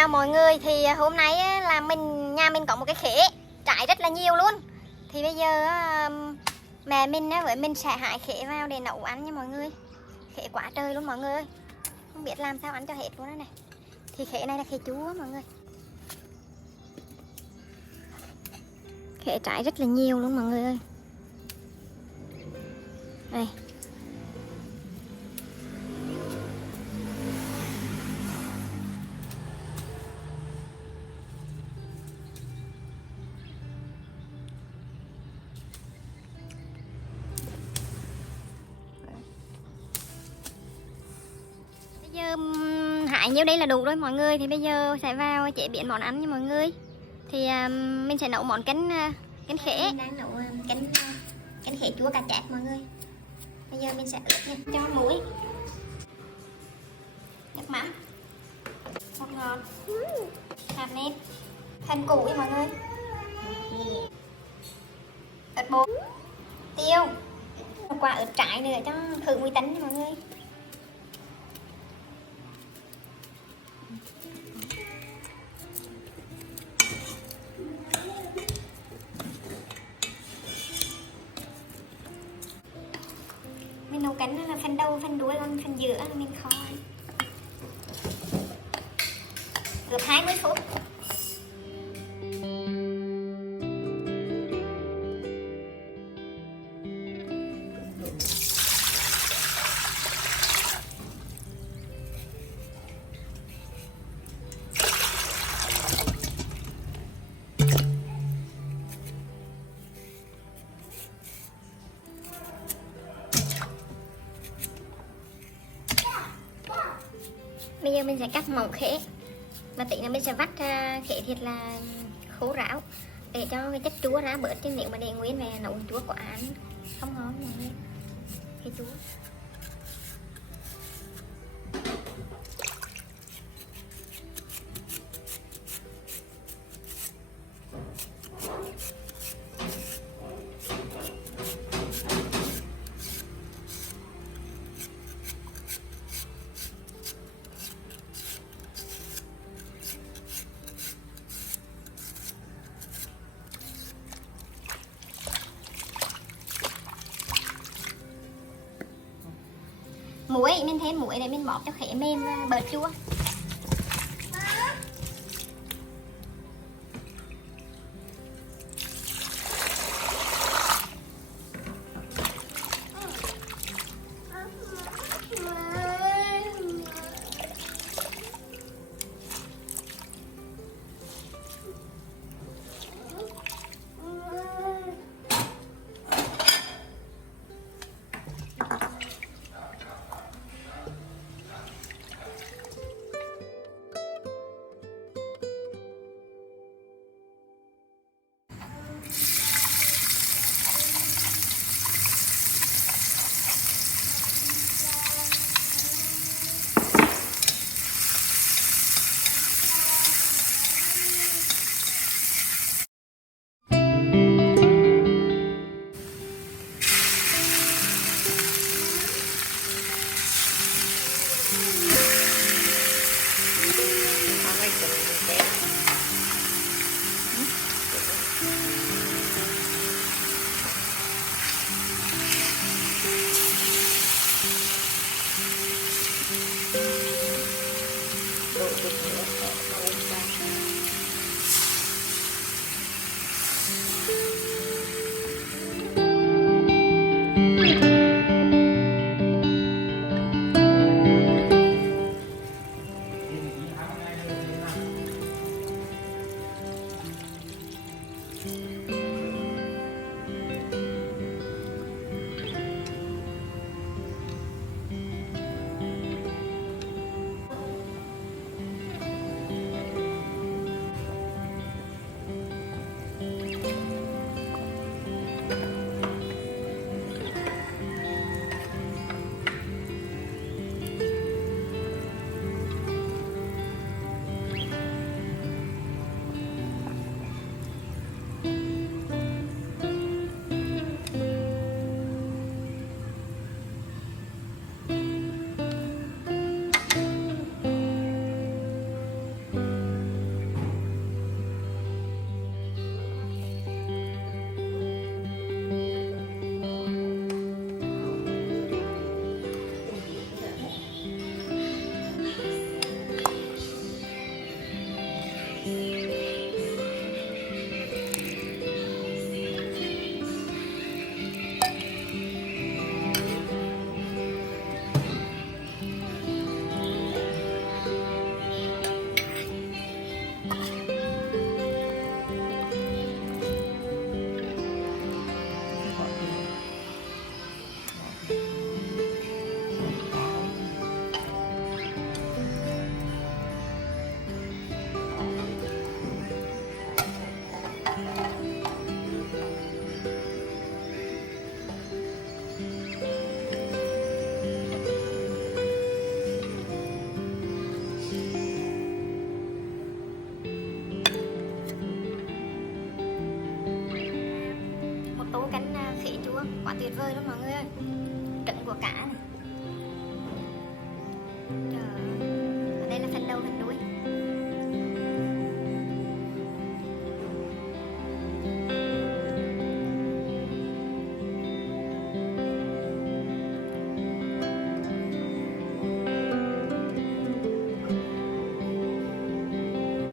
chào mọi người. Thì hôm nay á, là nhà mình có một cái khế trái rất là nhiều luôn. Thì bây giờ mẹ mình với mình sẽ hái khế vào để nấu ăn nha mọi người. Khế quá trời luôn mọi người ơi, không biết làm sao ăn cho hết luôn đó này. Thì khế này là khế chúa mọi người, khế trái rất là nhiều luôn mọi người ơi. Đây. Bây giờ hái nhiêu đây là đủ rồi mọi người. Thì bây giờ sẽ vào chế biến món ăn nha mọi người. Thì mình sẽ nấu món canh khế. Mình đang nấu canh khế chua cà chét mọi người. Bây giờ mình sẽ ướp nha, cho muối, nước mắm, bột ngọt, hạt nêm, hành củ đi mọi người, ớt bột, tiêu, một quả ớt trái nữa cho khử mùi tanh nha mọi người. Mình nấu canh là phần đầu, phần đuôi, còn phần giữa là mình kho. Ướp 20 phút. Bây giờ mình sẽ cắt mỏng khế và tí nữa mình sẽ vắt khế thiệt là khô ráo để cho cái chất chua ra bớt, chứ nếu mà để nguyên về nấu chua quá ăn không ngon này. Khế chua muối, mình thêm muối để mình bóp cho khế mềm và bớt chua. Quá tuyệt vời luôn mọi người ơi. Trứng của cá này. Trời ơi.